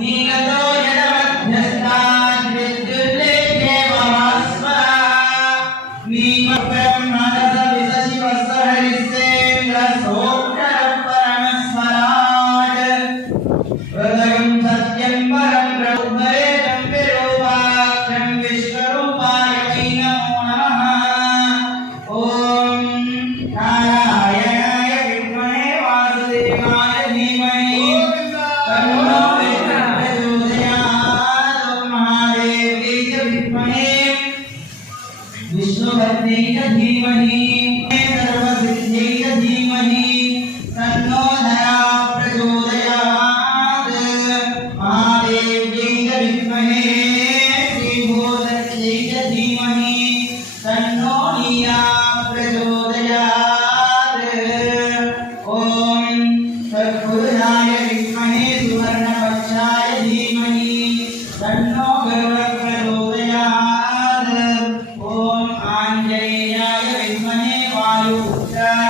అధీనతో Yeah.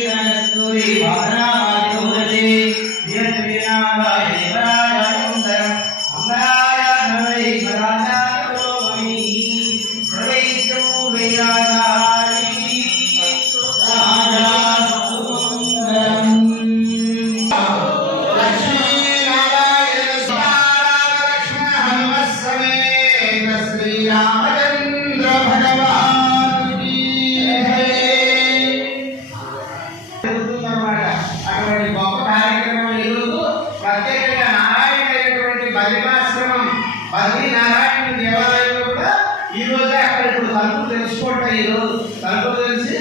கஸ்தூரி வாசனா తెలుసుకోవటం ఈ తెలిసి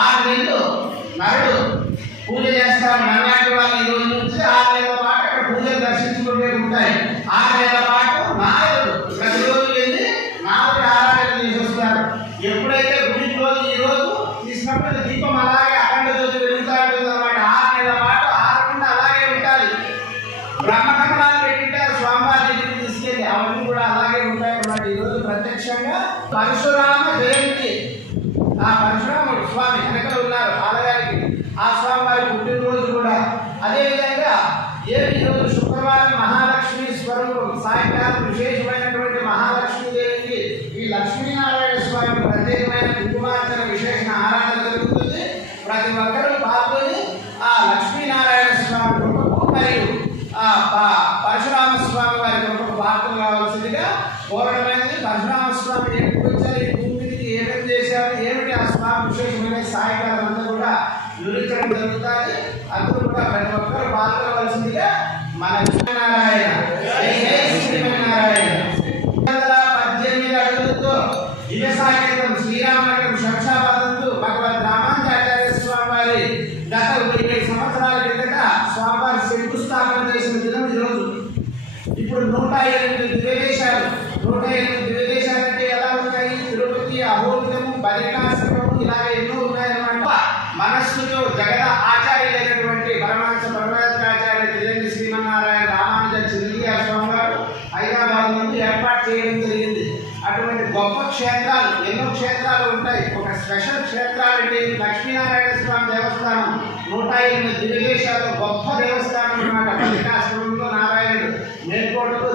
ఆరు నెలలు నరుడు పూజ చేస్తారు నల్లాంటి వాళ్ళు ఈ రోజు నుంచి ఆరు నెలల పాటు అక్కడ పూజలు దర్శించుకుంటే ఉంటాయి. ఆరు నెలల పాటు నాయకుడు ప్రతిరోజు వెళ్ళి నాలుగు ఆరాధన చేసి ఎప్పుడైతే గుడి రోజు ఈ రోజు తీసుకున్నప్పుడు దీపం అలాగే అఖండ జ్యోతి వెలుగుతా ఉంటుంది అనమాట ఆరు నెలల పాటు ఆరకుండా అలాగే ఉండాలి. బ్రహ్మకమలాలు పెట్టింటారు స్వామివారి దగ్గర తీసుకెళ్ళి. అవన్నీ కూడా అలాగే ఉంటాయి అన్నమాట ఈరోజు ప్రత్యక్షంగా పరశురామ జయంతి. ఆ పరశురాముడు స్వామి వెనకలు ఉన్నారు ఆలయానికి. ఆ స్వామి వారి పుట్టినరోజు కూడా అదేవిధంగా ఏ ఈరోజు శుక్రవారం మహాలక్ష్మి స్వరూపం సాయంకాలం విశేషమైనటువంటి మహాలక్ష్మి దేవికి ఈ లక్ష్మీనారాయణ స్వామి ప్రత్యేకమైన కుంకుమార్చన విశేష ఆరాధన జరుగుతుంది. ప్రతి ఒక్కరూ పాల్గొని ఆ లక్ష్మీనారాయణ స్వామి కృపకు మరియు ఆ పరశురామ స్వామి వారి కృపకు పాత్రలు కావాల్సిందిగా కోరడమైనది పరశురామ స్వామి ఎప్పుడు వచ్చారు? ఈ భూమి ఏమేమి చేశారు? ఏమి విశేషమైన సాయంకాలం అంతా కూడా వివరించడం జరుగుతుంది. అందరూ కూడా ప్రతి ఒక్కరు పాల్గొనవలసిందిగా మన లక్ష్మీనారాయణ పద్దెనిమిది అడుగులతో దివ్య సాయంత్రం శ్రీరామనగరం శంషాబాదంతో భగవద్ రామాచార్య స్వామి వారి గత ఇరవై సంవత్సరాల కిందట స్వామివారి శంకుస్థాపన చేసిన దినం ఈరోజు. ఇప్పుడు నూట ఎనిమిది ద్వేషాలు నూట ఎనిమిది క్షేత్రాలు ఎన్నో క్షేత్రాలు ఉంటాయి. ఒక స్పెషల్ క్షేత్రాలు అంటే లక్ష్మీనారాయణ స్వామి దేవస్థానం. నూట ఎనిమిది దివ్యదేశాల్లో గొప్ప దేవస్థానం అన్నమాట. మల్లికాశ్రమంలో నారాయణుడు మేల్కోటలో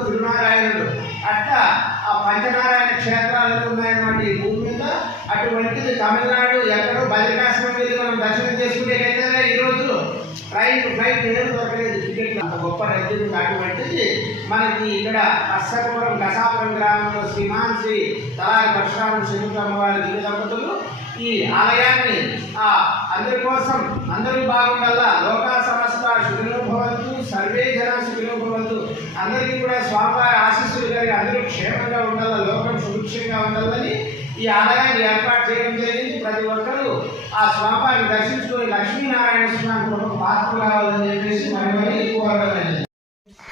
ఆ పంచనారాయణ క్షేత్రాలు ఉన్నాయన్నమాట ఈ భూమి మీద. అటువంటిది తమిళనాడు ఎక్కడో బలికాశ్రమం వెళ్ళి మనం దర్శనం చేసుకునేకైతే ఈ రోజు ట్రైన్ ఫ్లైట్ మనకి ఇక్కడ అస్సపురం గసాపురం గ్రామంలో శ్రీమాన్ శ్రీ తలారి పరశురామ శనికమ్మ వారి దివ్య దంపతులు ఈ ఆలయాన్ని ఆ అందరి కోసం అందరి భాగం వల్ల లోకా సమస్త శుభిలో భవంతు సర్వే జన శుభిలో భవంతు. అందరికీ కూడా స్వామివారి ఆశీస్సులు కలిగి అందరూ క్షేమంగా ఉండాలా లోకం సుభిక్షంగా ఉండాలని ఈ ఆలయాన్ని ఏర్పాటు చేయడం జరిగింది. ప్రతి ఒక్కరూ ఆ స్వామివారిని దర్శించుకొని లక్ష్మీనారాయణ స్వామి కృపకు పాత్ర కావాలని చెప్పేసి మరి కోరడం